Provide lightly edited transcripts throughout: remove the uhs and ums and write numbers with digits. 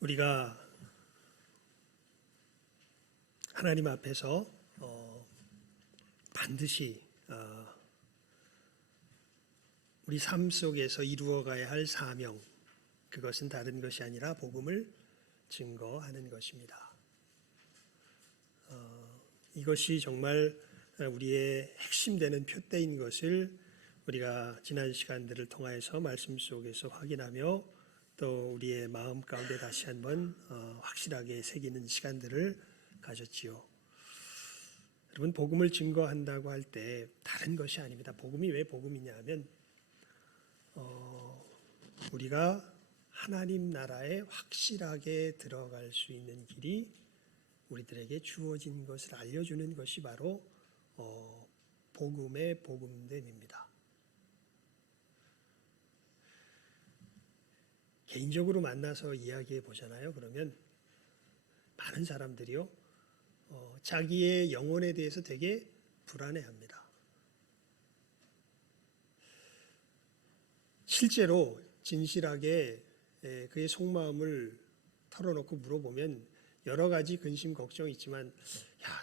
우리가 하나님 앞에서 반드시 우리 삶 속에서 이루어가야 할 사명, 그것은 다른 것이 아니라 복음을 증거하는 것입니다. 이것이 정말 우리의 핵심되는 표대인 것을 우리가 지난 시간들을 통해서 말씀 속에서 확인하며 또 우리의 마음 가운데 다시 한번 확실하게 새기는 시간들을 가졌지요. 여러분, 복음을 증거한다고 할 때 다른 것이 아닙니다. 복음이 왜 복음이냐 하면 우리가 하나님 나라에 확실하게 들어갈 수 있는 길이 우리들에게 주어진 것을 알려주는 것이 바로 복음의 복음됨입니다. 개인적으로 만나서 이야기해 보잖아요. 그러면 많은 사람들이요, 자기의 영혼에 대해서 되게 불안해합니다. 실제로 진실하게 그의 속마음을 털어놓고 물어보면 여러 가지 근심 걱정이 있지만,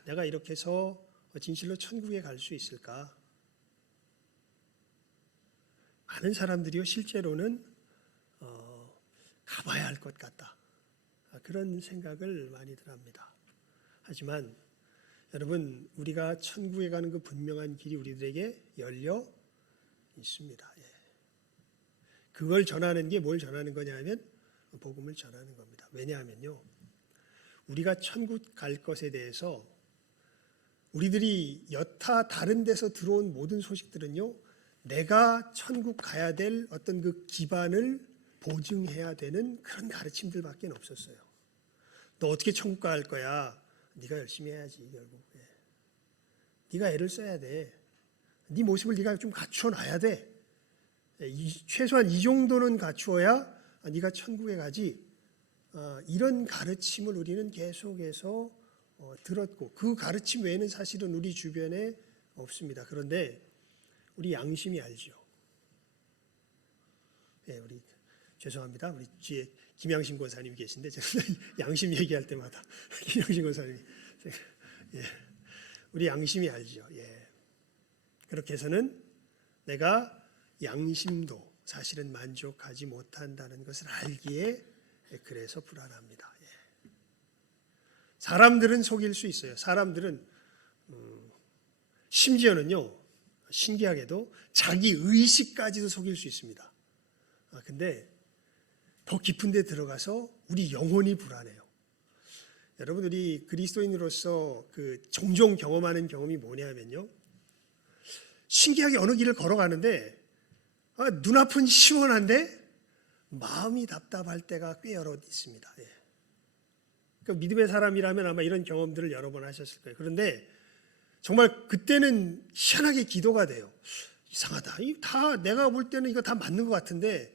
내가 이렇게 해서 진실로 천국에 갈 수 있을까? 많은 사람들이요, 실제로는 가봐야 할 것 같다, 그런 생각을 많이들 합니다. 하지만 여러분, 우리가 천국에 가는 그 분명한 길이 우리들에게 열려 있습니다. 그걸 전하는 게 뭘 전하는 거냐 하면 복음을 전하는 겁니다. 왜냐하면요, 우리가 천국 갈 것에 대해서 우리들이 여타 다른 데서 들어온 모든 소식들은요, 내가 천국 가야 될 어떤 그 기반을 보증해야 되는 그런 가르침들밖에 없었어요. 너 어떻게 천국 갈 거야? 네가 열심히 해야지. 결국 네가 애를 써야 돼. 네 모습을 네가 좀 갖추어 놔야 돼. 최소한 이 정도는 갖추어야 네가 천국에 가지. 이런 가르침을 우리는 계속해서 들었고, 그 가르침 외에는 사실은 우리 주변에 없습니다. 그런데 우리 양심이 알죠. 우리 죄송합니다. 우리 뒤에 김양심 권사님이 계신데 제가 양심 얘기할 때마다 김양심 권사님이 우리 양심이 알죠. 그렇게 해서는 내가 양심도 사실은 만족하지 못한다는 것을 알기에 그래서 불안합니다. 사람들은 속일 수 있어요. 사람들은 심지어는요, 신기하게도 자기 의식까지도 속일 수 있습니다. 근데 더 깊은 데 들어가서 우리 영혼이 불안해요. 여러분, 우리 그리스도인으로서 그 종종 경험하는 경험이 뭐냐면요, 신기하게 어느 길을 걸어가는데 눈앞은 시원한데 마음이 답답할 때가 꽤 여러 있습니다. 그러니까 믿음의 사람이라면 아마 이런 경험들을 여러 번 하셨을 거예요. 그런데 정말 그때는 희한하게 기도가 돼요. 이상하다. 다 내가 볼 때는 이거 다 맞는 것 같은데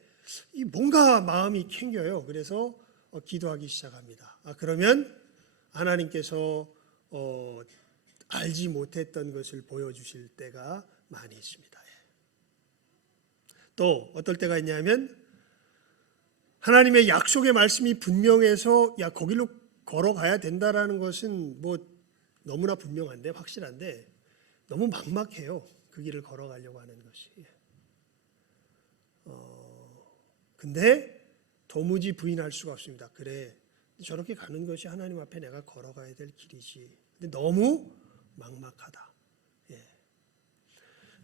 뭔가 마음이 캥겨요. 그래서 기도하기 시작합니다. 그러면 하나님께서 알지 못했던 것을 보여주실 때가 많이 있습니다. 또 어떨 때가 있냐면 하나님의 약속의 말씀이 분명해서 거기로 걸어가야 된다라는 것은 뭐 너무나 분명한데, 확실한데 너무 막막해요. 그 길을 걸어가려고 하는 것이. 근데 도무지 부인할 수가 없습니다. 그래, 저렇게 가는 것이 하나님 앞에 내가 걸어가야 될 길이지. 근데 너무 막막하다.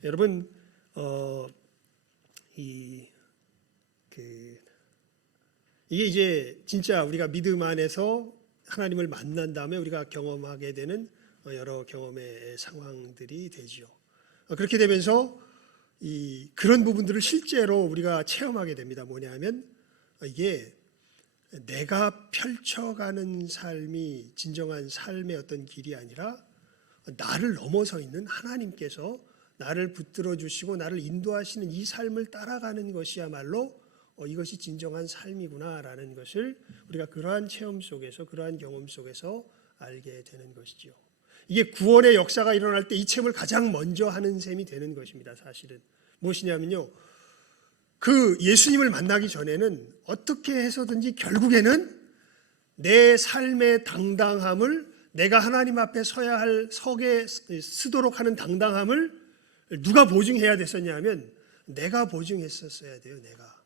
여러분, 이게 이제 진짜 우리가 믿음 안에서 하나님을 만난 다음에 우리가 경험하게 되는 여러 경험의 상황들이 되지요. 그렇게 되면서 그런 부분들을 실제로 우리가 체험하게 됩니다. 뭐냐면 이게 내가 펼쳐가는 삶이 진정한 삶의 어떤 길이 아니라 나를 넘어서 있는 하나님께서 나를 붙들어 주시고 나를 인도하시는 이 삶을 따라가는 것이야말로 이것이 진정한 삶이구나라는 것을 우리가 그러한 체험 속에서, 그러한 경험 속에서 알게 되는 것이지요. 이게 구원의 역사가 일어날 때 이 체험을 가장 먼저 하는 셈이 되는 것입니다. 사실은 무엇이냐면요, 그 예수님을 만나기 전에는 어떻게 해서든지 결국에는 내 삶의 당당함을, 내가 하나님 앞에 서야 할 서게 쓰도록 하는 당당함을 누가 보증해야 됐었냐 하면 내가 보증했었어야 돼요. 내가.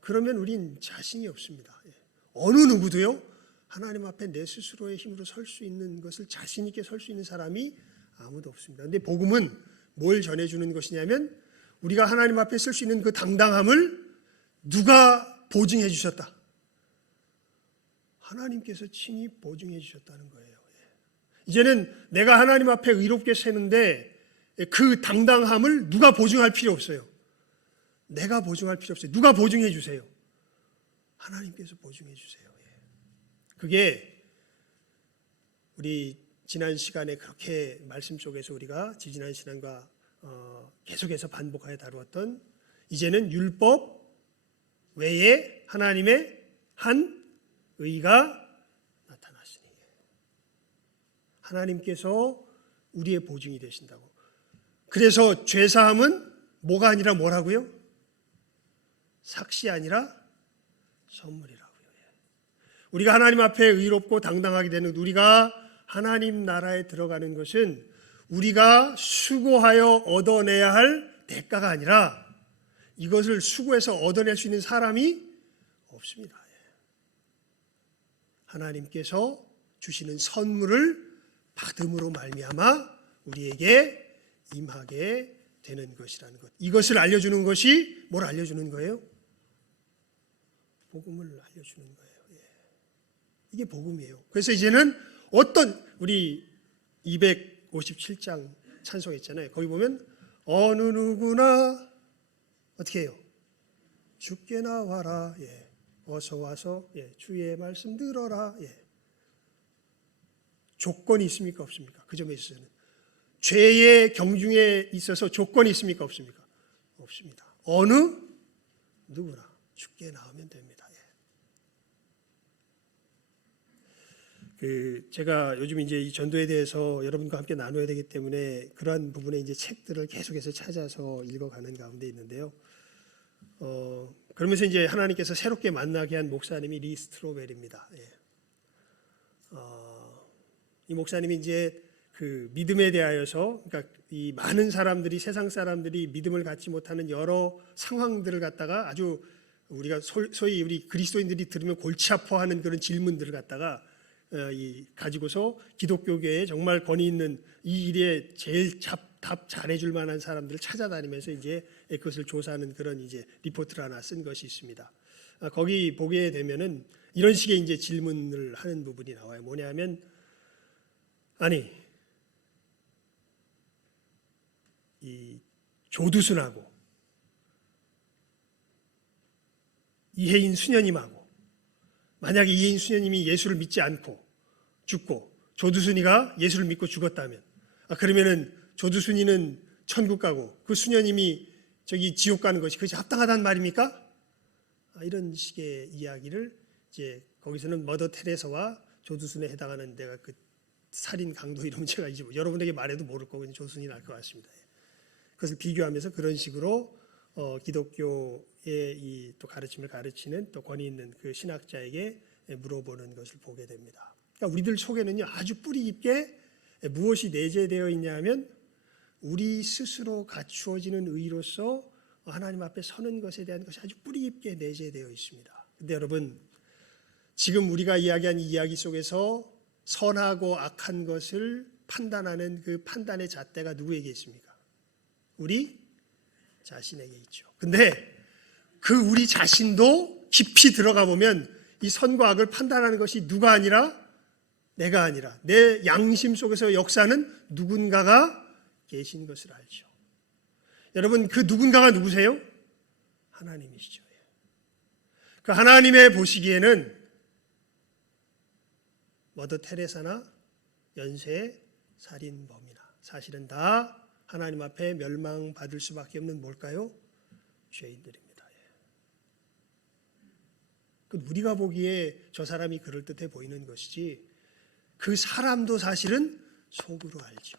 그러면 우린 자신이 없습니다. 어느 누구도요, 하나님 앞에 내 스스로의 힘으로 설 수 있는 것을 자신 있게 설 수 있는 사람이 아무도 없습니다. 그런데 복음은 뭘 전해주는 것이냐면 우리가 하나님 앞에 쓸 수 있는 그 당당함을 누가 보증해 주셨다. 하나님께서 친히 보증해 주셨다는 거예요. 이제는 내가 하나님 앞에 의롭게 세는데 그 당당함을 누가 보증할 필요 없어요. 내가 보증할 필요 없어요. 누가 보증해 주세요? 하나님께서 보증해 주세요. 그게 우리 지난 시간에 그렇게 말씀 속에서 우리가 지지난 시간과 계속해서 반복하여 다루었던, 이제는 율법 외에 하나님의 한 의가 나타났으니, 하나님께서 우리의 보증이 되신다고. 그래서 죄사함은 뭐가 아니라 뭐라고요? 삭시 아니라 선물이라고요. 우리가 하나님 앞에 의롭고 당당하게 되는, 우리가 하나님 나라에 들어가는 것은 우리가 수고하여 얻어내야 할 대가가 아니라 이것을 수고해서 얻어낼 수 있는 사람이 없습니다. 하나님께서 주시는 선물을 받음으로 말미암아 우리에게 임하게 되는 것이라는 것. 이것을 알려주는 것이 뭘 알려주는 거예요? 복음을 알려주는 거예요. 이게 복음이에요. 그래서 이제는 어떤, 우리 257장 찬송했잖아요. 거기 보면 어느 누구나 어떻게 해요? 주께 나와라. 어서 와서 주의 말씀 들어라. 조건이 있습니까? 없습니까? 그 점에 있어서는 죄의 경중에 있어서 조건이 있습니까? 없습니까? 없습니다. 어느 누구나 주께 나오면 됩니다. 제가 요즘 이제 이 전도에 대해서 여러분과 함께 나눠야 되기 때문에 그러한 부분에 이제 책들을 계속해서 찾아서 읽어가는 가운데 있는데요. 그러면서 이제 하나님께서 새롭게 만나게 한 목사님이 리 스트로벨입니다. 이 목사님이 이제 그 믿음에 대하여서, 그러니까 이 많은 사람들이, 세상 사람들이 믿음을 갖지 못하는 여러 상황들을 갖다가 아주 우리가 소위 우리 그리스도인들이 들으면 골치 아파하는 그런 질문들을 갖다가 가지고서 기독교계에 정말 권위 있는 이 일에 제일 답 잘해줄 만한 사람들을 찾아다니면서 이제 그것을 조사하는 그런 이제 리포트를 하나 쓴 것이 있습니다. 거기 보게 되면은 이런 식의 이제 질문을 하는 부분이 나와요. 뭐냐면, 아니 이 조두순하고 이혜인 수녀님하고, 만약에 이혜인 수녀님이 예수를 믿지 않고 죽고 조두순이가 예수를 믿고 죽었다면, 그러면은 조두순이는 천국 가고 그 수녀님이 저기 지옥 가는 것이 그것이 합당하다는 말입니까? 이런 식의 이야기를 이제 거기서는 머더 테레사와 조두순에 해당하는, 내가 그 살인 강도 이름 제가 이제 여러분에게 말해도 모를 거고 조두순이 날 것 같습니다. 그것을 비교하면서 그런 식으로 기독교의 이 또 가르침을 가르치는 또 권위 있는 그 신학자에게 물어보는 것을 보게 됩니다. 그러니까 우리들 속에는요 아주 뿌리 깊게 무엇이 내재되어 있냐면 우리 스스로 갖추어지는 의로서 하나님 앞에 서는 것에 대한 것이 아주 뿌리 깊게 내재되어 있습니다. 근데 여러분, 지금 우리가 이야기한 이 이야기 속에서 선하고 악한 것을 판단하는 그 판단의 잣대가 누구에게 있습니까? 우리 자신에게 있죠. 근데 그 우리 자신도 깊이 들어가 보면 이 선과 악을 판단하는 것이 누가 아니라, 내가 아니라 내 양심 속에서 역사는 누군가가 계신 것을 알죠. 여러분, 그 누군가가 누구세요? 하나님이시죠. 그 하나님의 보시기에는 머더 테레사나 연쇄 살인범이나 사실은 다 하나님 앞에 멸망받을 수밖에 없는 뭘까요? 죄인들입니다. 우리가 보기에 저 사람이 그럴듯해 보이는 것이지 그 사람도 사실은 속으로 알죠.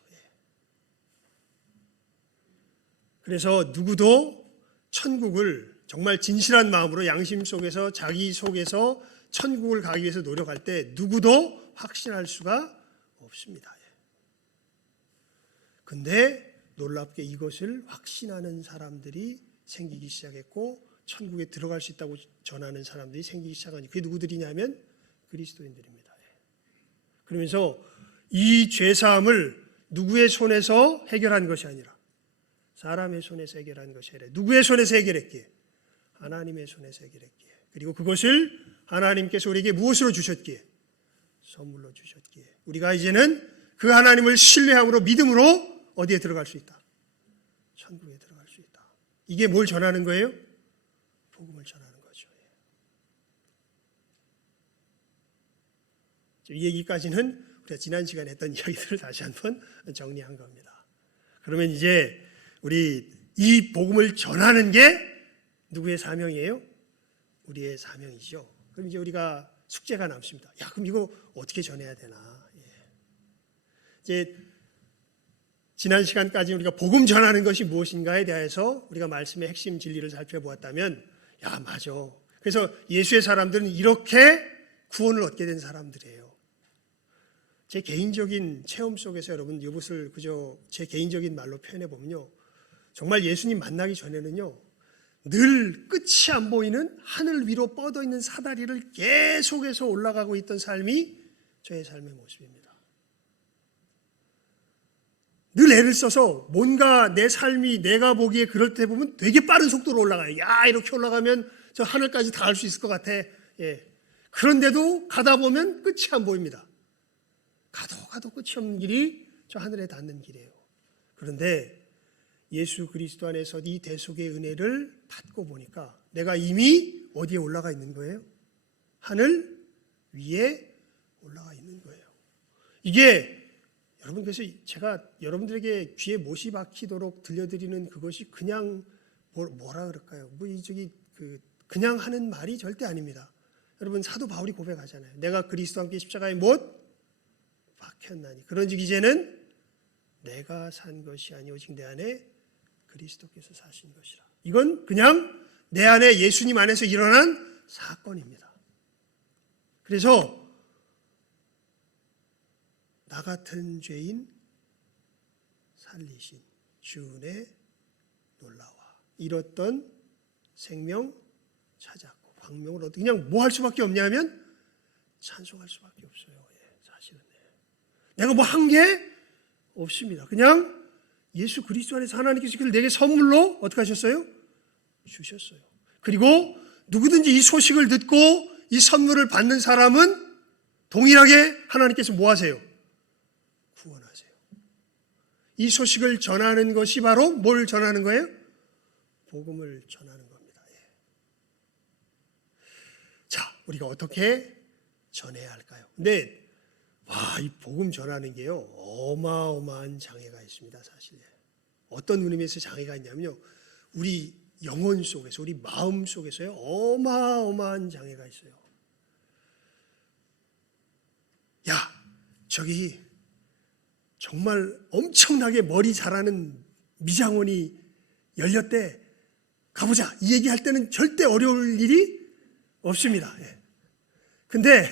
그래서 누구도 천국을 정말 진실한 마음으로 양심 속에서, 자기 속에서 천국을 가기 위해서 노력할 때 누구도 확신할 수가 없습니다. 근데 놀랍게 이것을 확신하는 사람들이 생기기 시작했고 천국에 들어갈 수 있다고 전하는 사람들이 생기기 시작하니 그게 누구들이냐면 그리스도인들입니다. 그러면서 이 죄사함을 누구의 손에서 해결한 것이 아니라 사람의 손에서 해결한 것이 아니라 누구의 손에서 해결했기에? 하나님의 손에서 해결했기에. 그리고 그것을 하나님께서 우리에게 무엇으로 주셨기에? 선물로 주셨기에. 우리가 이제는 그 하나님을 신뢰함으로 믿음으로 어디에 들어갈 수 있다? 천국에 들어갈 수 있다. 이게 뭘 전하는 거예요? 복음을 전하는 거죠. 이 얘기까지는 우리가 지난 시간에 했던 이야기들을 다시 한번 정리한 겁니다. 그러면 이제 우리 이 복음을 전하는 게 누구의 사명이에요? 우리의 사명이죠. 그럼 이제 우리가 숙제가 남습니다. 야, 그럼 이거 어떻게 전해야 되나? 이제 지난 시간까지 우리가 복음 전하는 것이 무엇인가에 대해서 우리가 말씀의 핵심 진리를 살펴보았다면, 야, 맞아. 그래서 예수의 사람들은 이렇게 구원을 얻게 된 사람들이에요. 제 개인적인 체험 속에서 여러분 이것을 그저 제 개인적인 말로 표현해 보면요, 정말 예수님 만나기 전에는요, 늘 끝이 안 보이는 하늘 위로 뻗어 있는 사다리를 계속해서 올라가고 있던 삶이 저의 삶의 모습입니다. 늘 애를 써서 뭔가 내 삶이 내가 보기에 그럴 때 보면 되게 빠른 속도로 올라가요. 야, 이렇게 올라가면 저 하늘까지 닿을 수 있을 것 같아. 그런데도 가다 보면 끝이 안 보입니다. 가도 끝이 없는 길이 저 하늘에 닿는 길이에요. 그런데 예수 그리스도 안에서 이 대속의 은혜를 받고 보니까 내가 이미 어디에 올라가 있는 거예요? 하늘 위에 올라가 있는 거예요. 이게 여러분, 그래서 제가 여러분들에게 귀에 못이 박히도록 들려드리는 그것이 그냥 뭐라 그럴까요? 그냥 하는 말이 절대 아닙니다. 여러분, 사도 바울이 고백하잖아요. 내가 그리스도와 함께 십자가에 못 박혔나니 그런즉 이제는 내가 산 것이 아니 오직 내 안에 그리스도께서 사신 것이라. 이건 그냥 내 안에 예수님 안에서 일어난 사건입니다. 그래서 나 같은 죄인 살리신 주의 놀라와 잃었던 생명 찾았고 광명을 얻고 그냥 뭐 할 수밖에 없냐면 찬송할 수밖에 없어요. 사실은 내가 뭐 한 게 없습니다. 그냥 예수 그리스도 안에서 하나님께서 그를 내게 선물로 어떻게 하셨어요? 주셨어요. 그리고 누구든지 이 소식을 듣고 이 선물을 받는 사람은 동일하게 하나님께서 뭐 하세요? 구원하세요. 이 소식을 전하는 것이 바로 뭘 전하는 거예요? 복음을 전하는 겁니다. 자, 우리가 어떻게 전해야 할까요? 근데 이 복음 전하는 게요, 어마어마한 장애가 있습니다, 사실. 어떤 의미에서 장애가 있냐면요, 우리 영혼 속에서, 우리 마음 속에서요, 어마어마한 장애가 있어요. 야, 저기 정말 엄청나게 머리 잘하는 미장원이 열렸대. 가보자. 이 얘기할 때는 절대 어려울 일이 없습니다. 근데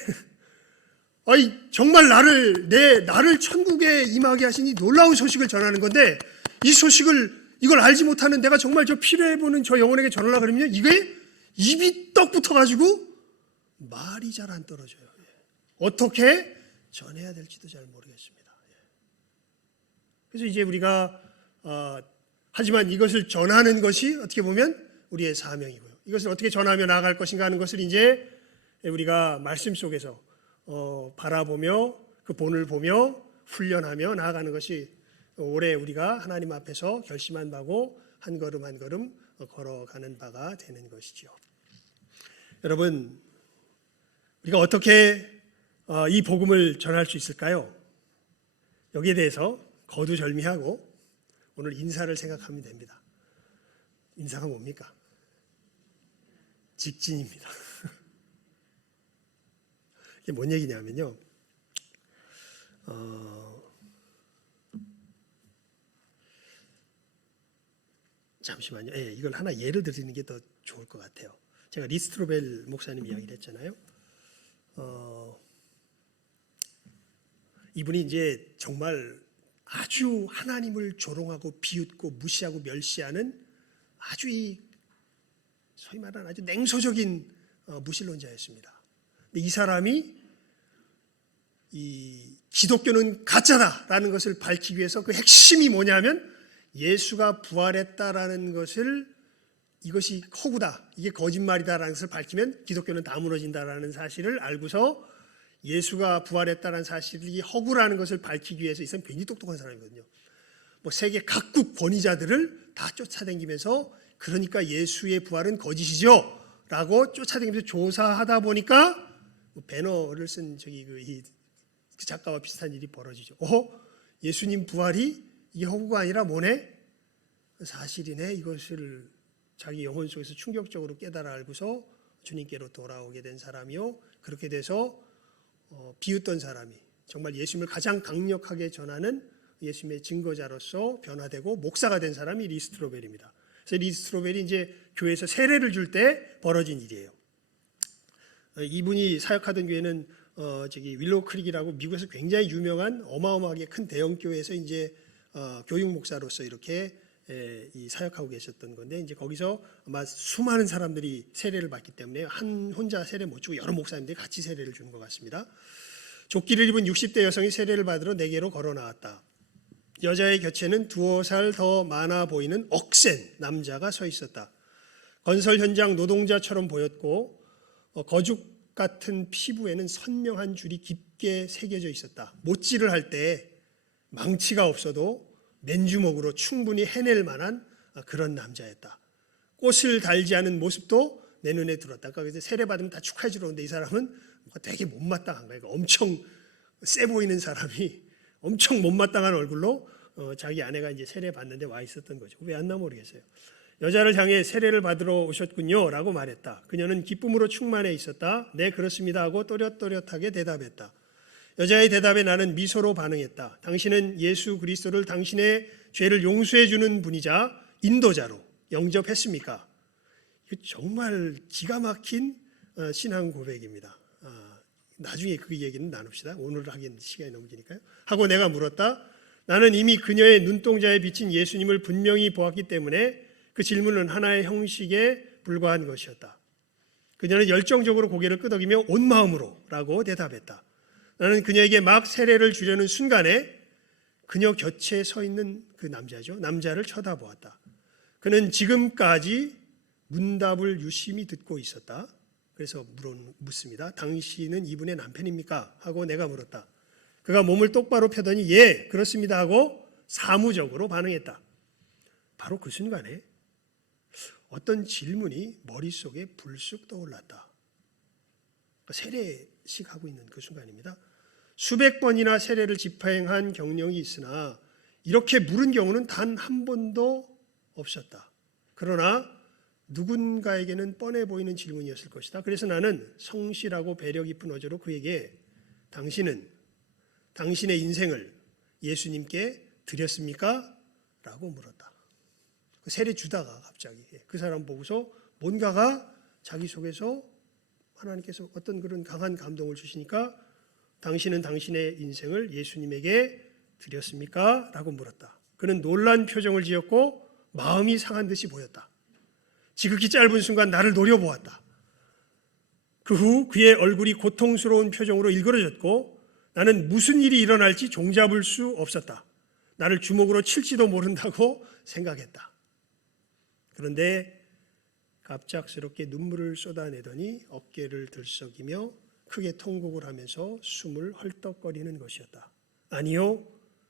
정말 나를 천국에 임하게 하신 이 놀라운 소식을 전하는 건데, 이 소식을 이걸 알지 못하는 내가 정말 저 필요해 보는 저 영혼에게 전하려고 그러면 이게 입이 떡 붙어가지고 말이 잘 안 떨어져요. 어떻게 전해야 될지도 잘 모르겠습니다. 그래서 이제 우리가 하지만 이것을 전하는 것이 어떻게 보면 우리의 사명이고요. 이것을 어떻게 전하며 나아갈 것인가 하는 것을 이제 우리가 말씀 속에서 바라보며 그 본을 보며 훈련하며 나아가는 것이 올해 우리가 하나님 앞에서 결심한 바고 한 걸음 한 걸음 걸어가는 바가 되는 것이죠. 여러분, 우리가 어떻게 이 복음을 전할 수 있을까요? 여기에 대해서 거두절미하고 오늘 인사를 생각하면 됩니다. 인사가 뭡니까? 직진입니다. 이게 뭔 얘기냐면요, 잠시만요. 이걸 하나 예를 드리는 게 더 좋을 것 같아요. 제가 리스트로벨 목사님 이야기를 했잖아요. 이분이 이제 정말 아주 하나님을 조롱하고 비웃고 무시하고 멸시하는 아주 소위 말하는 아주 냉소적인 무신론자였습니다. 근데 이 사람이 이 기독교는 가짜다라는 것을 밝히기 위해서 그 핵심이 뭐냐면 예수가 부활했다라는 것을 이것이 허구다, 이게 거짓말이다라는 것을 밝히면 기독교는 다 무너진다라는 사실을 알고서 예수가 부활했다는 사실이 허구라는 것을 밝히기 위해서 이 사람 굉장히 똑똑한 사람이거든요. 뭐 세계 각국 권위자들을 다 쫓아다니면서 그러니까 예수의 부활은 거짓이죠 라고 쫓아다니면서 조사하다 보니까 뭐 배너를 쓴 그 작가와 비슷한 일이 벌어지죠. 예수님 부활이 이게 허구가 아니라 뭐네? 사실이네. 이것을 자기 영혼 속에서 충격적으로 깨달아 알고서 주님께로 돌아오게 된 사람이요, 그렇게 돼서 비웃던 사람이 정말 예수님을 가장 강력하게 전하는 예수님의 증거자로서 변화되고 목사가 된 사람이 리 스트로벨입니다. 그래서 리 스트로벨이 이제 교회에서 세례를 줄 때 벌어진 일이에요. 이분이 사역하던 교회는 윌로우 크릭이라고 미국에서 굉장히 유명한 어마어마하게 큰 대형 교회에서 이제 교육 목사로서 이렇게 사역하고 계셨던 건데, 이제 거기서 아마 수많은 사람들이 세례를 받기 때문에 혼자 세례 못 주고 여러 목사님들이 같이 세례를 주는 것 같습니다. 조끼를 입은 60대 여성이 세례를 받으러 내게로 걸어 나왔다. 여자의 곁에는 2살 더 많아 보이는 억센 남자가 서 있었다. 건설 현장 노동자처럼 보였고 거죽 같은 피부에는 선명한 줄이 깊게 새겨져 있었다. 못질을 할 때 망치가 없어도 맨주먹으로 충분히 해낼 만한 그런 남자였다. 꽃을 달지 않은 모습도 내 눈에 들었다. 그래서 세례 받으면 다 축하해 주러 오는데 이 사람은 되게 못마땅한 거예요. 엄청 세 보이는 사람이 엄청 못마땅한 얼굴로 자기 아내가 이제 세례 받는데 와 있었던 거죠. 왜 안 나 모르겠어요. 여자를 향해 세례를 받으러 오셨군요 라고 말했다. 그녀는 기쁨으로 충만해 있었다. 네, 그렇습니다 하고 또렷또렷하게 대답했다. 여자의 대답에 나는 미소로 반응했다. 당신은 예수 그리스도를 당신의 죄를 용서해 주는 분이자 인도자로 영접했습니까? 이거 정말 기가 막힌 신앙 고백입니다. 나중에 그 얘기는 나눕시다. 오늘 하기엔 시간이 너무 기니까요. 하고 내가 물었다. 나는 이미 그녀의 눈동자에 비친 예수님을 분명히 보았기 때문에 그 질문은 하나의 형식에 불과한 것이었다. 그녀는 열정적으로 고개를 끄덕이며 온 마음으로 라고 대답했다. 나는 그녀에게 막 세례를 주려는 순간에 그녀 곁에 서 있는 그 남자를 쳐다보았다. 그는 지금까지 문답을 유심히 듣고 있었다. 그래서 묻습니다. 당신은 이분의 남편입니까? 하고 내가 물었다. 그가 몸을 똑바로 펴더니 예, 그렇습니다 하고 사무적으로 반응했다. 바로 그 순간에 어떤 질문이 머릿속에 불쑥 떠올랐다. 세례식 하고 있는 그 순간입니다. 수백 번이나 세례를 집행한 경력이 있으나 이렇게 물은 경우는 단 한 번도 없었다. 그러나 누군가에게는 뻔해 보이는 질문이었을 것이다. 그래서 나는 성실하고 배려 깊은 어조로 그에게 당신은 당신의 인생을 예수님께 드렸습니까? 라고 물었다. 세례 주다가 갑자기 그 사람 보고서 뭔가가 자기 속에서 하나님께서 어떤 그런 강한 감동을 주시니까 당신은 당신의 인생을 예수님에게 드렸습니까? 라고 물었다. 그는 놀란 표정을 지었고 마음이 상한 듯이 보였다. 지극히 짧은 순간 나를 노려보았다. 그 후 그의 얼굴이 고통스러운 표정으로 일그러졌고 나는 무슨 일이 일어날지 종잡을 수 없었다. 나를 주먹으로 칠지도 모른다고 생각했다. 그런데 갑작스럽게 눈물을 쏟아내더니 어깨를 들썩이며 크게 통곡을 하면서 숨을 헐떡거리는 것이었다. 아니요,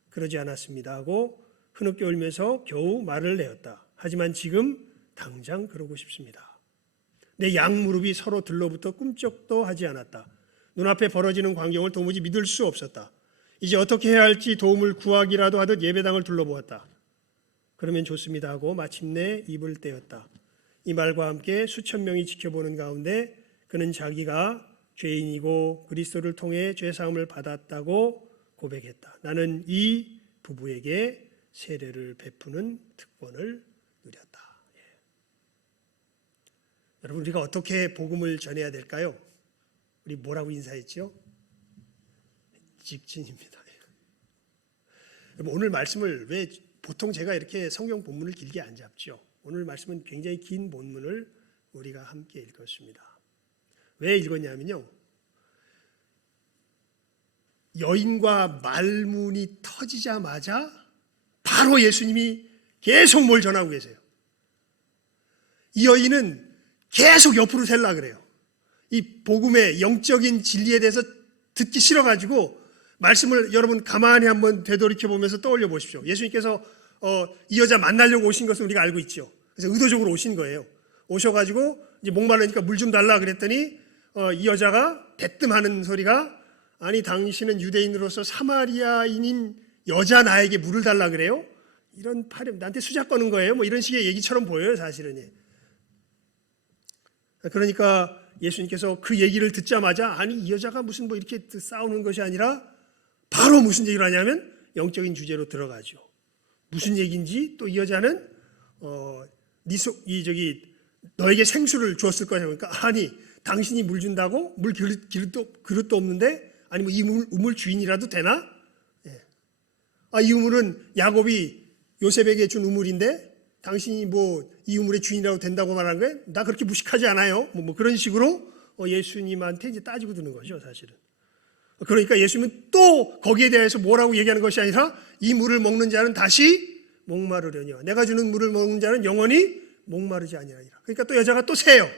그러지 않았습니다 하고 흐느껴 울면서 겨우 말을 내었다. 하지만 지금 당장 그러고 싶습니다. 내 양무릎이 서로 들러붙어 꿈쩍도 하지 않았다. 눈앞에 벌어지는 광경을 도무지 믿을 수 없었다. 이제 어떻게 해야 할지 도움을 구하기라도 하듯 예배당을 둘러보았다. 그러면 좋습니다 하고 마침내 입을 떼었다. 이 말과 함께 수천 명이 지켜보는 가운데 그는 자기가 죄인이고 그리스도를 통해 죄사함을 받았다고 고백했다. 나는 이 부부에게 세례를 베푸는 특권을 누렸다. 예. 여러분, 우리가 어떻게 복음을 전해야 될까요? 우리 뭐라고 인사했죠? 직진입니다. 오늘 말씀을 왜 보통 제가 이렇게 성경 본문을 길게 안 잡죠? 오늘 말씀은 굉장히 긴 본문을 우리가 함께 읽었습니다. 왜 읽었냐면요, 여인과 말문이 터지자마자 바로 예수님이 계속 뭘 전하고 계세요. 이 여인은 계속 옆으로 셀라 그래요. 이 복음의 영적인 진리에 대해서 듣기 싫어가지고 말씀을 여러분 가만히 한번 되돌이켜 보면서 떠올려 보십시오. 예수님께서 이 여자 만나려고 오신 것을 우리가 알고 있죠. 그래서 의도적으로 오신 거예요. 오셔가지고 이제 목마르니까 물 좀 달라 그랬더니 이 여자가 대뜸하는 소리가, 아니 당신은 유대인으로서 사마리아인인 여자 나에게 물을 달라 그래요? 이런 파렴, 나한테 수작 거는 거예요? 뭐 이런 식의 얘기처럼 보여요, 사실은. 그러니까 예수님께서 그 얘기를 듣자마자, 아니 이 여자가 무슨 뭐 이렇게 싸우는 것이 아니라 바로 무슨 얘기를 하냐면 영적인 주제로 들어가죠. 무슨 얘기인지, 또 이 여자는 너에게 생수를 주었을 거냐. 그러니까 아니 당신이 물 준다고 물 그릇도 없는데, 아니 뭐 이 우물 주인이라도 되나? 이 우물은 야곱이 요셉에게 준 우물인데 당신이 뭐 이 우물의 주인이라고 된다고 말하는 거예요? 나 그렇게 무식하지 않아요. 뭐 그런 식으로 예수님한테 이제 따지고 드는 거죠, 사실은. 그러니까 예수님은 또 거기에 대해서 뭐라고 얘기하는 것이 아니라, 이 물을 먹는 자는 다시 목마르려니와 내가 주는 물을 먹는 자는 영원히 목마르지 아니하리라. 그러니까 또 여자가 또 세요.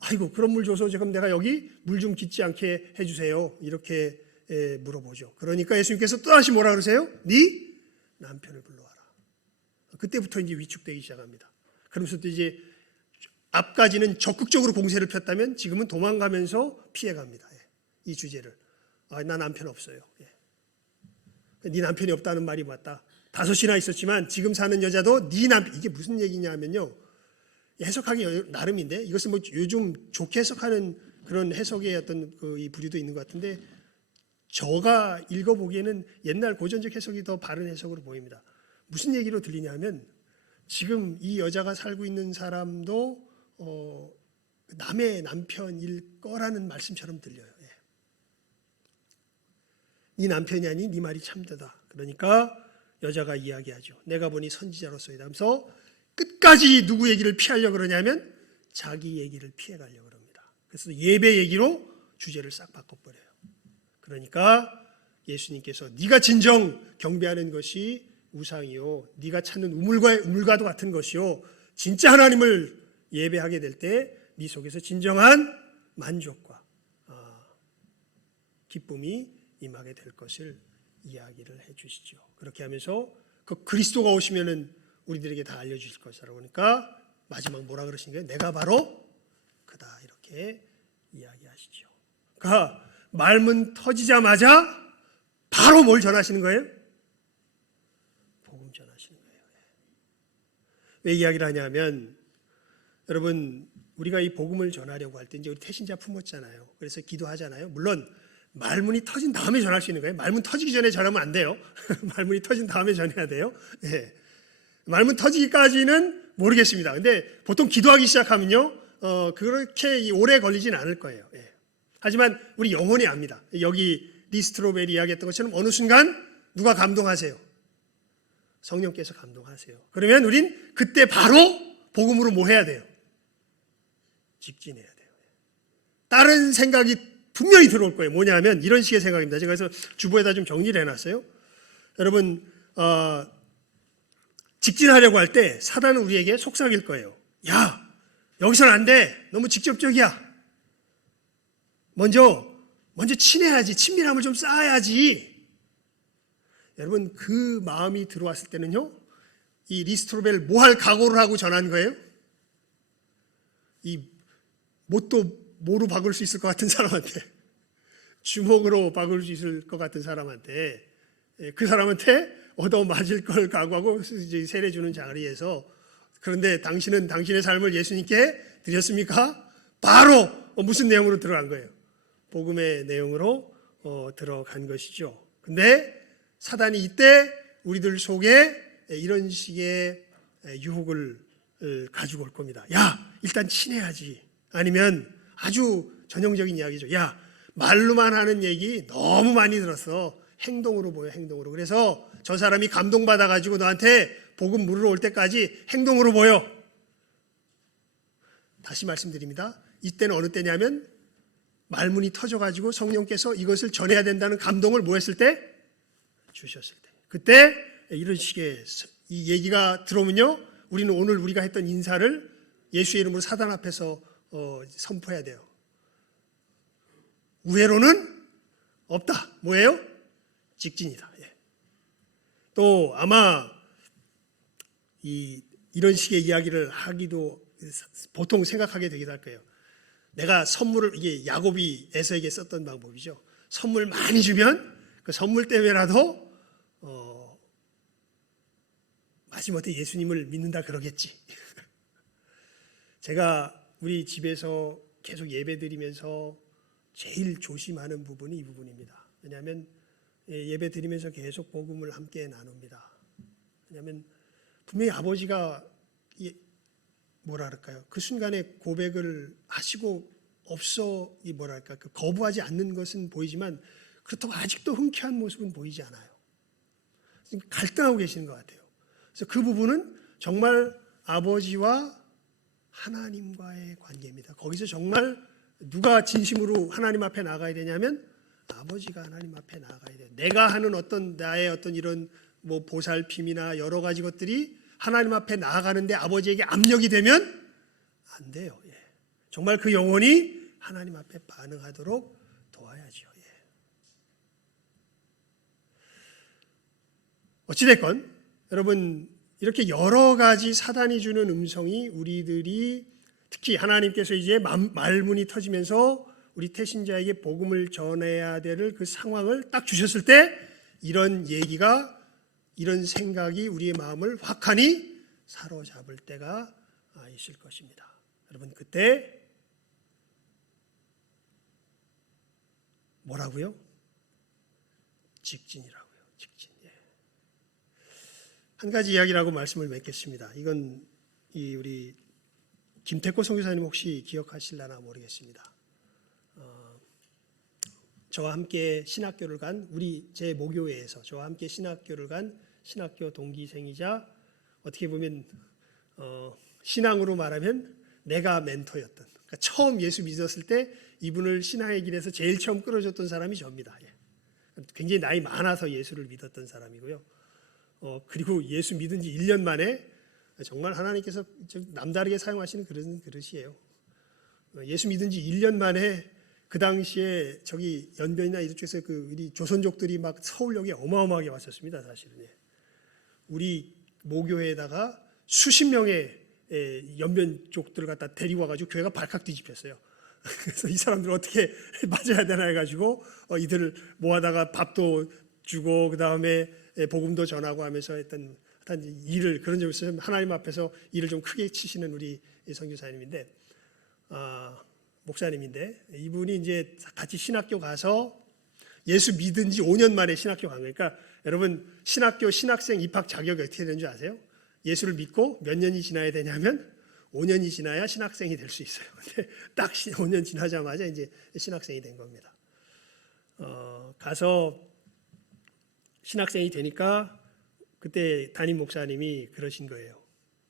아이고 그런 물 줘서 지금 내가 여기 물 좀 깃지 않게 해주세요. 이렇게 물어보죠. 그러니까 예수님께서 또 다시 뭐라 그러세요? 네 남편을 불러와라. 그때부터 이제 위축되기 시작합니다. 그러면서 또 이제 앞까지는 적극적으로 공세를 폈다면 지금은 도망가면서 피해갑니다. 이 주제를. 나 남편 없어요. 네 남편이 없다는 말이 맞다. 5이나 있었지만 지금 사는 여자도 네 남편. 이게 무슨 얘기냐면요, 해석하기 나름인데 이것을 뭐 요즘 좋게 해석하는 그런 해석의 어떤 이 부류도 있는 것 같은데, 저가 읽어보기에는 옛날 고전적 해석이 더 바른 해석으로 보입니다. 무슨 얘기로 들리냐면, 지금 이 여자가 살고 있는 사람도 남의 남편일 거라는 말씀처럼 들려요. 네 남편이 아니 네 말이 참되다. 그러니까 여자가 이야기하죠. 내가 보니 선지자로서이다 하면서 끝까지 누구 얘기를 피하려고 그러냐면 자기 얘기를 피해가려고 그럽니다. 그래서 예배 얘기로 주제를 싹 바꿔버려요. 그러니까 예수님께서 네가 진정 경배하는 것이 우상이요, 네가 찾는 우물과도 같은 것이요, 진짜 하나님을 예배하게 될 때 네 속에서 진정한 만족과 기쁨이 임하게 될 것을 이야기를 해주시죠. 그렇게 하면서 그 그리스도가 오시면은 우리들에게 다 알려주실 것이라고 하니까 마지막 뭐라 그러신 거예요? 내가 바로 그다, 이렇게 이야기하시죠. 그러니까 말문 터지자마자 바로 뭘 전하시는 거예요? 복음 전하시는 거예요. 왜 이야기를 하냐면, 여러분 우리가 이 복음을 전하려고 할 때 이제 우리 태신자 품었잖아요. 그래서 기도하잖아요. 물론 말문이 터진 다음에 전할 수 있는 거예요. 말문 터지기 전에 전하면 안 돼요. 말문이 터진 다음에 전해야 돼요. 말문 터지기까지는 모르겠습니다. 근데 보통 기도하기 시작하면요, 그렇게 오래 걸리진 않을 거예요. 하지만 우리 영혼이 압니다. 여기 리스트로벨이 이야기했던 것처럼 어느 순간 누가 감동하세요? 성령께서 감동하세요. 그러면 우린 그때 바로 복음으로 뭐 해야 돼요? 직진해야 돼요. 다른 생각이 분명히 들어올 거예요. 뭐냐면 이런 식의 생각입니다. 제가 그래서 주보에다 좀 정리를 해놨어요. 여러분 직진하려고 할 때 사단은 우리에게 속삭일 거예요. 야, 여기서는 안 돼. 너무 직접적이야. 먼저 친해야지. 친밀함을 좀 쌓아야지. 여러분 그 마음이 들어왔을 때는요, 이 리스트로벨 뭐 할 각오를 하고 전한 거예요? 이 못도 뭐로 박을 수 있을 것 같은 사람한테, 주먹으로 박을 수 있을 것 같은 사람한테, 그 사람한테 얻어 맞을 걸 각오하고 세례 주는 자리에서, 그런데 당신은 당신의 삶을 예수님께 드렸습니까? 바로 무슨 내용으로 들어간 거예요? 복음의 내용으로 들어간 것이죠. 근데 사단이 이때 우리들 속에 이런 식의 유혹을 가지고 올 겁니다. 야, 일단 친해야지. 아니면 아주 전형적인 이야기죠. 야, 말로만 하는 얘기 너무 많이 들었어. 행동으로 보여, 행동으로. 그래서 저 사람이 감동받아가지고 너한테 복음 물으러 올 때까지 행동으로 보여. 다시 말씀드립니다. 이때는 어느 때냐면 말문이 터져가지고 성령께서 이것을 전해야 된다는 감동을 뭐 했을 때? 주셨을 때. 그때 이런 식의 이 얘기가 들어오면요, 우리는 오늘 우리가 했던 인사를 예수의 이름으로 사단 앞에서 선포해야 돼요. 우회로는 없다. 뭐예요? 직진이다. 예. 또 아마 이런 식의 이야기를 하기도 보통 생각하게 되기도 할 거예요. 내가 선물을, 이게 야곱이 에서에게 썼던 방법이죠. 선물 많이 주면 그 선물 때문에라도 마지못해 예수님을 믿는다 그러겠지. 제가 우리 집에서 계속 예배 드리면서 제일 조심하는 부분이 이 부분입니다. 왜냐하면 예배 드리면서 계속 복음을 함께 나눕니다. 왜냐하면 분명히 아버지가 뭐라 그럴까요? 그 순간에 고백을 하시고 그 거부하지 않는 것은 보이지만 그렇다고 아직도 흔쾌한 모습은 보이지 않아요. 갈등하고 계시는 것 같아요. 그래서 그 부분은 정말 아버지와 하나님과의 관계입니다. 거기서 정말 누가 진심으로 하나님 앞에 나가야 되냐면 아버지가 하나님 앞에 나가야 돼요. 내가 하는 나의 이런 뭐 보살핌이나 여러 가지 것들이 하나님 앞에 나아가는데 아버지에게 압력이 되면 안 돼요. 예. 정말 그 영혼이 하나님 앞에 반응하도록 도와야죠. 예. 어찌됐건 여러분, 이렇게 여러 가지 사단이 주는 음성이 우리들이 특히 하나님께서 이제 말문이 터지면서 우리 태신자에게 복음을 전해야 될 그 상황을 딱 주셨을 때 이런 얘기가, 이런 생각이 우리의 마음을 확하니 사로잡을 때가 있을 것입니다. 여러분, 그때 뭐라고요? 직진이라고요. 직진. 예. 한 가지 이야기라고 말씀을 맺겠습니다. 이건 우리 김태코 선교사님 혹시 기억하실려나 모르겠습니다. 저와 함께 신학교를 간 제 모교회에서 저와 함께 신학교를 간 신학교 동기생이자 어떻게 보면 신앙으로 말하면 내가 멘토였던, 그러니까 처음 예수 믿었을 때 이분을 신앙의 길에서 제일 처음 끌어줬던 사람이 저입니다. 예. 굉장히 나이 많아서 예수를 믿었던 사람이고요. 그리고 예수 믿은 지 1년 만에 정말 하나님께서 남다르게 사용하시는 그런 그릇이에요. 예수 믿은 지 1년 만에 그 당시에 저기 연변이나 이쪽에서 우리 조선족들이 막 서울역에 어마어마하게 왔었습니다. 사실은. 예. 우리 모교회에다가 수십 명의 연변족들을 갖다 데리고 와가지고 교회가 발칵 뒤집혔어요. 그래서 이 사람들 어떻게 맞아야 되나 해가지고 이들을 모아다가 밥도 주고 그 다음에 복음도 전하고 하면서 했던 일을, 그런 점에서 하나님 앞에서 일을 좀 크게 치시는 우리 선교사님인데, 목사님인데, 이분이 이제 같이 신학교 가서 예수 믿은 지 5년 만에 신학교 간 거니까, 여러분 신학교 신학생 입학 자격이 어떻게 되는 줄 아세요? 예수를 믿고 몇 년이 지나야 되냐면 5년이 지나야 신학생이 될 수 있어요. 근데 딱 5년 지나자마자 이제 신학생이 된 겁니다. 가서 신학생이 되니까 그때 담임 목사님이 그러신 거예요.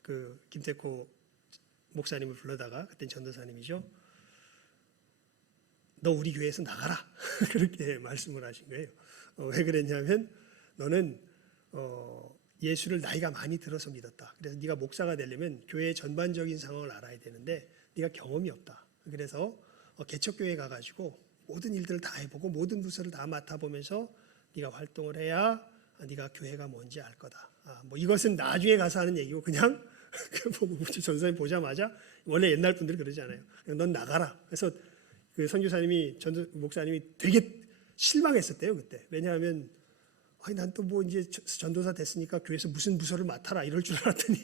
그 김태코 목사님을 불러다가, 그땐 전도사님이죠. 너 우리 교회에서 나가라. 그렇게 말씀을 하신 거예요. 왜 그랬냐면 너는 예수를 나이가 많이 들어서 믿었다. 그래서 네가 목사가 되려면 교회의 전반적인 상황을 알아야 되는데 네가 경험이 없다. 그래서 개척교회 가가지고 모든 일들을 다 해보고 모든 부서를 다 맡아보면서 네가 활동을 해야 네가 교회가 뭔지 알 거다. 뭐 이것은 나중에 가서 하는 얘기고, 그냥 전도사님 보자마자, 원래 옛날 분들이 그러잖아요. 그냥 넌 나가라. 그래서 그 선교사님이, 목사님이 되게 실망했었대요 그때. 왜냐하면 난 또 뭐 이제 전도사 됐으니까 교회에서 무슨 부서를 맡아라 이럴 줄 알았더니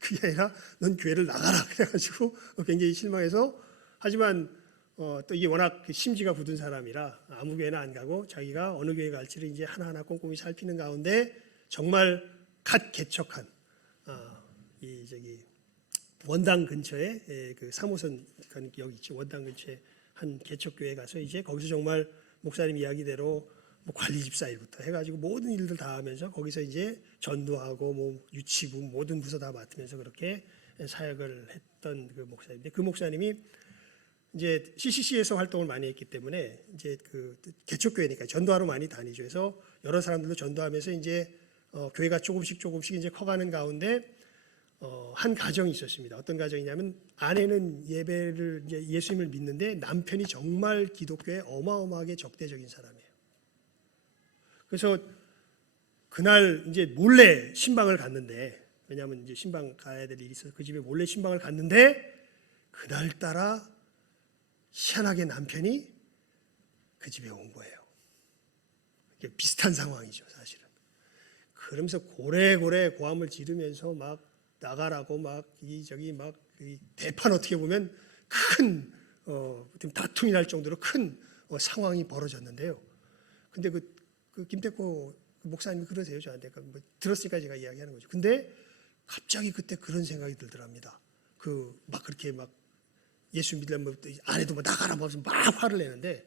그게 아니라 넌 교회를 나가라 그래가지고 굉장히 실망해서, 하지만 또 이게 워낙 심지가 굳은 사람이라 아무 교회나 안 가고 자기가 어느 교회 갈지를 이제 하나하나 꼼꼼히 살피는 가운데 정말 갓 개척한 원당 근처에 그 3호선 여기 있죠. 원당 근처에 한 개척교회 가서 이제 거기서 정말 목사님 이야기대로 뭐 관리 집사 일부터 해가지고 모든 일들 다 하면서 거기서 이제 전도하고 뭐 유치부 모든 부서 다 맡으면서 그렇게 사역을 했던 그 목사님인데, 그 목사님이 이제 CCC에서 활동을 많이 했기 때문에 이제 그 개척교회니까 전도하러 많이 다니죠. 그래서 여러 사람들도 전도하면서 이제 교회가 조금씩 이제 커가는 가운데 한 가정이 있었습니다. 어떤 가정이냐면 아내는 예배를 이제 예수님을 믿는데 남편이 정말 기독교에 어마어마하게 적대적인 사람이에요. 그래서 그날 이제 몰래 신방을 갔는데, 왜냐하면 이제 신방 가야 될 일이 있어서 그 집에 몰래 신방을 갔는데, 그날따라 희한하게 남편이 그 집에 온 거예요. 비슷한 상황이죠, 사실은. 그러면서 고래고래 고함을 지르면서 막 나가라고 막 저기 막 대판, 어떻게 보면 큰 다툼이 날 정도로 큰 상황이 벌어졌는데요. 근데 그 김태코 목사님이 그러세요, 저한테. 뭐 들었으니까 제가 이야기하는 거죠. 근데 갑자기 그때 그런 생각이 들더랍니다. 막 그렇게 막 예수 믿으려면 아내도 막 나가라 막 화를 내는데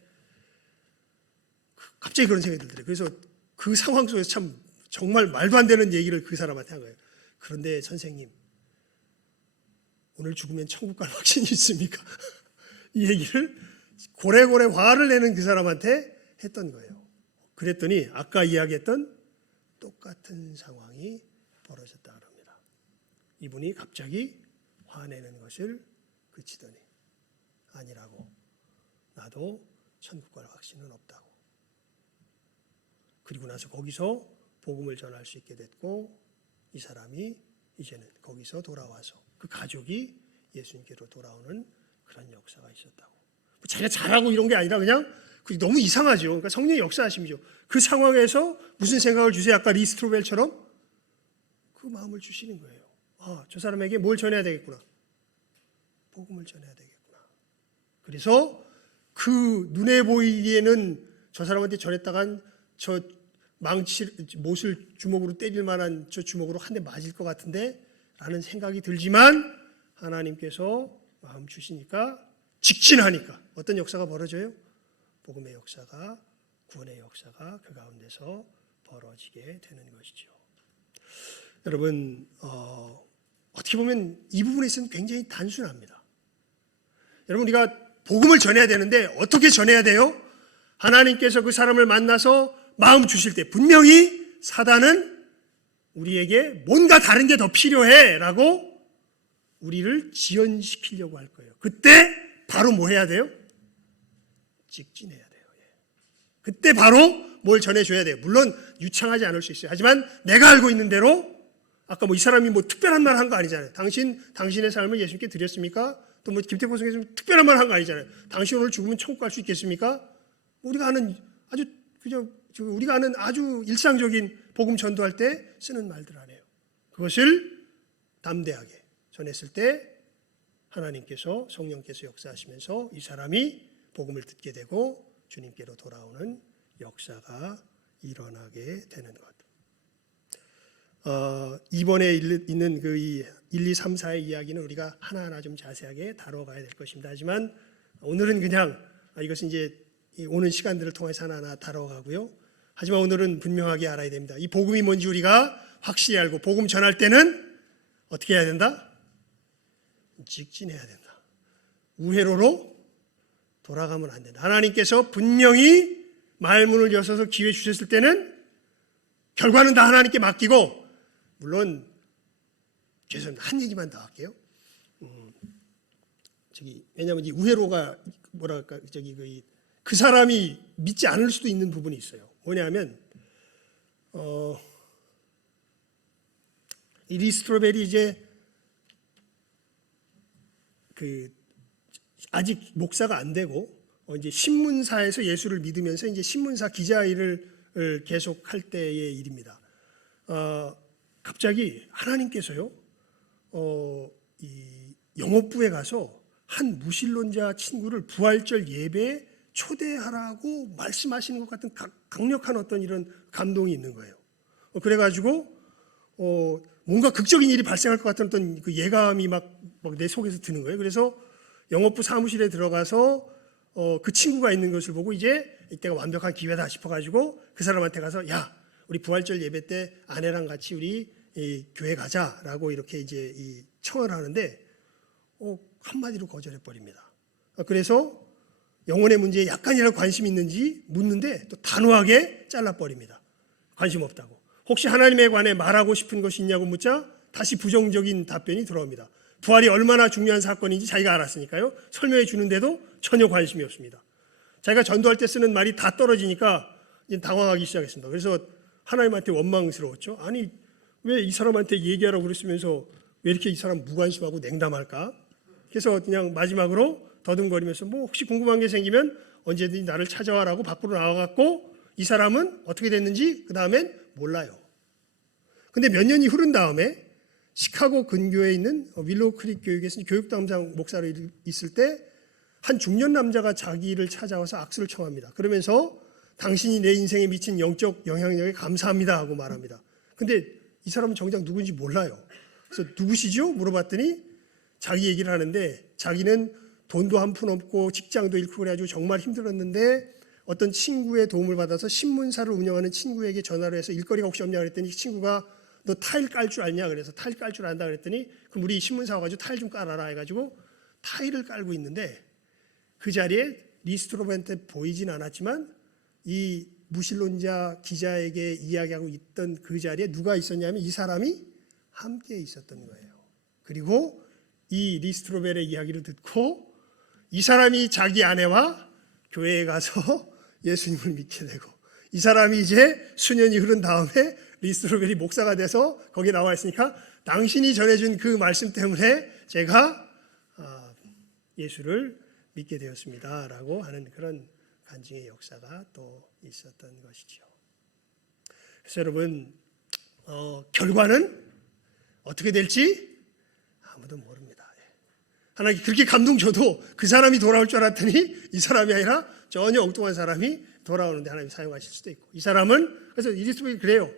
갑자기 그런 생각이 들더래요. 그래서 그 상황 속에서 참 정말 말도 안 되는 얘기를 그 사람한테 한 거예요. 그런데 선생님, 오늘 죽으면 천국 갈 확신이 있습니까? 이 얘기를 고래고래 화를 내는 그 사람한테 했던 거예요. 그랬더니 아까 이야기했던 똑같은 상황이 벌어졌다 합니다. 이분이 갑자기 화내는 것을 그치더니 아니라고, 나도 천국 갈 확신은 없다고. 그리고 나서 거기서 복음을 전할 수 있게 됐고, 이 사람이 이제는 거기서 돌아와서 그 가족이 예수님께로 돌아오는 그런 역사가 있었다고. 자기가 잘하고 이런 게 아니라 그냥 그게 너무 이상하죠. 그러니까 성령의 역사하심이죠. 그 상황에서 무슨 생각을 주세요? 아까 리스트로벨처럼 그 마음을 주시는 거예요. 아, 저 사람에게 뭘 전해야 되겠구나. 복음을 전해야 되겠구나. 그래서 그 눈에 보이기에는 저 사람한테 전했다간 저 못을 주먹으로 때릴 만한 저 주먹으로 한 대 맞을 것 같은데 라는 생각이 들지만, 하나님께서 마음 주시니까, 직진하니까 어떤 역사가 벌어져요? 복음의 역사가, 구원의 역사가 그 가운데서 벌어지게 되는 것이죠. 여러분, 어떻게 보면 이 부분에 있어서는 굉장히 단순합니다. 여러분, 우리가 복음을 전해야 되는데 어떻게 전해야 돼요? 하나님께서 그 사람을 만나서 마음 주실 때 분명히 사단은 우리에게 뭔가 다른 게 더 필요해 라고 우리를 지연시키려고 할 거예요. 그때 바로 뭐 해야 돼요? 직진해야 돼요. 그때 바로 뭘 전해줘야 돼요. 물론 유창하지 않을 수 있어요. 하지만 내가 알고 있는 대로, 아까 뭐 이 사람이 뭐 특별한 말 한 거 아니잖아요. 당신의 삶을 예수님께 드렸습니까? 또 뭐 김태포 선생님 특별한 말 한 거 아니잖아요. 당신 오늘 죽으면 천국 갈 수 있겠습니까? 우리가 아는 아주 일상적인 복음 전도할 때 쓰는 말들 아니에요. 그것을 담대하게 전했을 때 하나님께서, 성령께서 역사하시면서 이 사람이 복음을 듣게 되고 주님께로 돌아오는 역사가 일어나게 되는 것. 이번에 있는 그 1, 2, 3, 4의 이야기는 우리가 하나하나 좀 자세하게 다뤄가야 될 것입니다. 하지만 오늘은 그냥 이것은 이제 오는 시간들을 통해서 하나하나 다뤄가고요. 하지만 오늘은 분명하게 알아야 됩니다. 이 복음이 뭔지 우리가 확실히 알고 복음 전할 때는 어떻게 해야 된다? 직진해야 된다. 우회로로 돌아가면 안 된다. 하나님께서 분명히 말문을 여셔서 기회 주셨을 때는 결과는 다 하나님께 맡기고, 물론 죄송합니다. 한 얘기만 더 할게요. 왜냐하면 이 우회로가 뭐랄까 그 사람이 믿지 않을 수도 있는 부분이 있어요. 뭐냐면 이 리스트로벨이 이제 아직 목사가 안 되고 이제 신문사에서 예수를 믿으면서 이제 신문사 기자 일을 계속할 때의 일입니다. 갑자기 하나님께서요, 이 영업부에 가서 한 무신론자 친구를 부활절 예배에 초대하라고 말씀하시는 것 같은 강력한 어떤 이런 감동이 있는 거예요. 그래가지고 뭔가 극적인 일이 발생할 것 같은 어떤 그 예감이 막 내 속에서 드는 거예요. 그래서 영업부 사무실에 들어가서 그 친구가 있는 것을 보고 이제 이때가 완벽한 기회다 싶어가지고 그 사람한테 가서 야, 우리 부활절 예배 때 아내랑 같이 우리 교회 가자라고 이렇게 이제 청을 하는데 한마디로 거절해 버립니다. 그래서 영혼의 문제에 약간이라도 관심이 있는지 묻는데 또 단호하게 잘라버립니다. 관심 없다고. 혹시 하나님에 관해 말하고 싶은 것이 있냐고 묻자 다시 부정적인 답변이 들어옵니다. 부활이 얼마나 중요한 사건인지 자기가 알았으니까요. 설명해 주는데도 전혀 관심이 없습니다. 자기가 전도할 때 쓰는 말이 다 떨어지니까 이제 당황하기 시작했습니다. 그래서 하나님한테 원망스러웠죠. 아니 왜 이 사람한테 얘기하라고 그랬으면서 왜 이렇게 이 사람 무관심하고 냉담할까? 그래서 그냥 마지막으로 더듬거리면서 뭐 혹시 궁금한 게 생기면 언제든지 나를 찾아와라고 밖으로 나와갖고 이 사람은 어떻게 됐는지 그 다음엔 몰라요. 근데 몇 년이 흐른 다음에 시카고 근교에 있는 윌로우 크릭 교육에서 교육 담당 목사로 있을 때 한 중년 남자가 자기를 찾아와서 악수를 청합니다. 그러면서 당신이 내 인생에 미친 영적 영향력에 감사합니다 하고 말합니다. 근데 이 사람은 정작 누군지 몰라요. 그래서 누구시죠? 물어봤더니 자기 얘기를 하는데 자기는 돈도 한 푼 없고 직장도 잃고 그래가지고 정말 힘들었는데 어떤 친구의 도움을 받아서 신문사를 운영하는 친구에게 전화를 해서 일거리가 혹시 없냐 그랬더니 친구가 너 타일 깔 줄 알냐? 그래서 타일 깔 줄 안다 그랬더니 그럼 우리 신문사 와가지고 타일 좀 깔아라 해가지고 타일을 깔고 있는데 그 자리에 리스트로벤한테 보이진 않았지만 이 무신론자 기자에게 이야기하고 있던 그 자리에 누가 있었냐면 이 사람이 함께 있었던 거예요. 그리고 이 리스트로벨의 이야기를 듣고 이 사람이 자기 아내와 교회에 가서 예수님을 믿게 되고 이 사람이 이제 수년이 흐른 다음에 리스트로벨이 목사가 돼서 거기에 나와 있으니까 당신이 전해준 그 말씀 때문에 제가 예수를 믿게 되었습니다 라고 하는 그런 간증의 역사가 또 있었던 것이죠. 그래서 여러분 결과는 어떻게 될지 아무도 모릅니다. 하나님 그렇게 감동 줘도 그 사람이 돌아올 줄 알았더니 이 사람이 아니라 전혀 엉뚱한 사람이 돌아오는데 하나님 사용하실 수도 있고 이 사람은 그래서 이리스도벨이 그래요.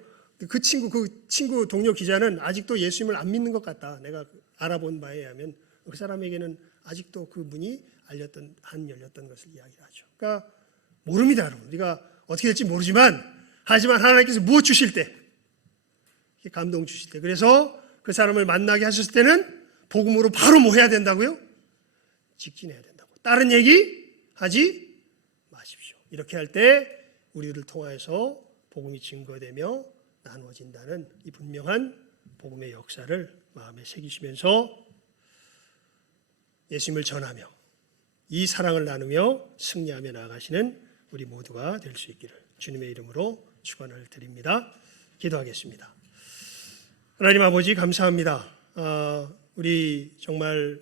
그 친구 동료 기자는 아직도 예수님을 안 믿는 것 같다. 내가 알아본 바에 의하면 그 사람에게는 아직도 그 문이 안 열렸던 것을 이야기하죠. 그러니까 모릅니다, 여러분. 우리가 어떻게 될지 모르지만 하지만 하나님께서 무엇 주실 때 감동 주실 때 그래서 그 사람을 만나게 하셨을 때는 복음으로 바로 뭐 해야 된다고요? 직진해야 된다고. 다른 얘기 하지 마십시오. 이렇게 할 때 우리를 통하여서 복음이 증거되며 나누어진다는 이 분명한 복음의 역사를 마음에 새기시면서 예수님을 전하며 이 사랑을 나누며 승리하며 나아가시는 우리 모두가 될 수 있기를 주님의 이름으로 축원을 드립니다. 기도하겠습니다. 하나님 아버지 감사합니다. 우리 정말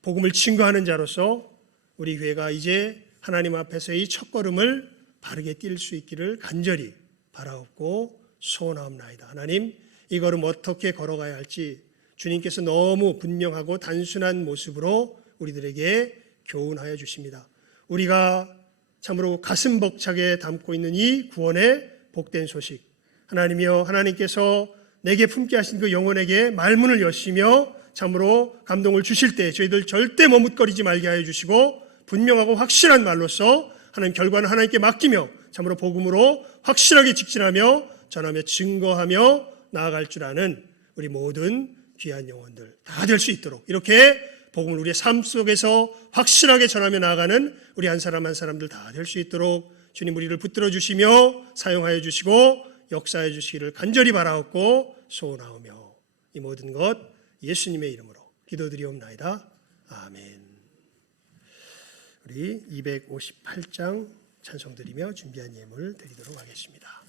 복음을 증거하는 자로서 우리 교회가 이제 하나님 앞에서의 첫걸음을 바르게 뛸 수 있기를 간절히 바라옵고 소원하옵나이다. 하나님 이 걸음 어떻게 걸어가야 할지 주님께서 너무 분명하고 단순한 모습으로 우리들에게 교훈하여 주십니다. 우리가 참으로 가슴 벅차게 담고 있는 이 구원의 복된 소식 하나님이여 하나님께서 내게 품게 하신 그 영혼에게 말문을 여시며 참으로 감동을 주실 때 저희들 절대 머뭇거리지 말게 하여 주시고 분명하고 확실한 말로써 하나님 결과는 하나님께 맡기며 참으로 복음으로 확실하게 직진하며 전하며 증거하며 나아갈 줄 아는 우리 모든 귀한 영혼들 다 될 수 있도록 이렇게 복음을 우리의 삶 속에서 확실하게 전하며 나아가는 우리 한 사람 한 사람들 다 될 수 있도록 주님 우리를 붙들어 주시며 사용하여 주시고 역사해 주시기를 간절히 바라옵고 소원하오며 이 모든 것 예수님의 이름으로 기도드리옵나이다. 아멘. 우리 258장 찬송드리며 준비한 예물 드리도록 하겠습니다.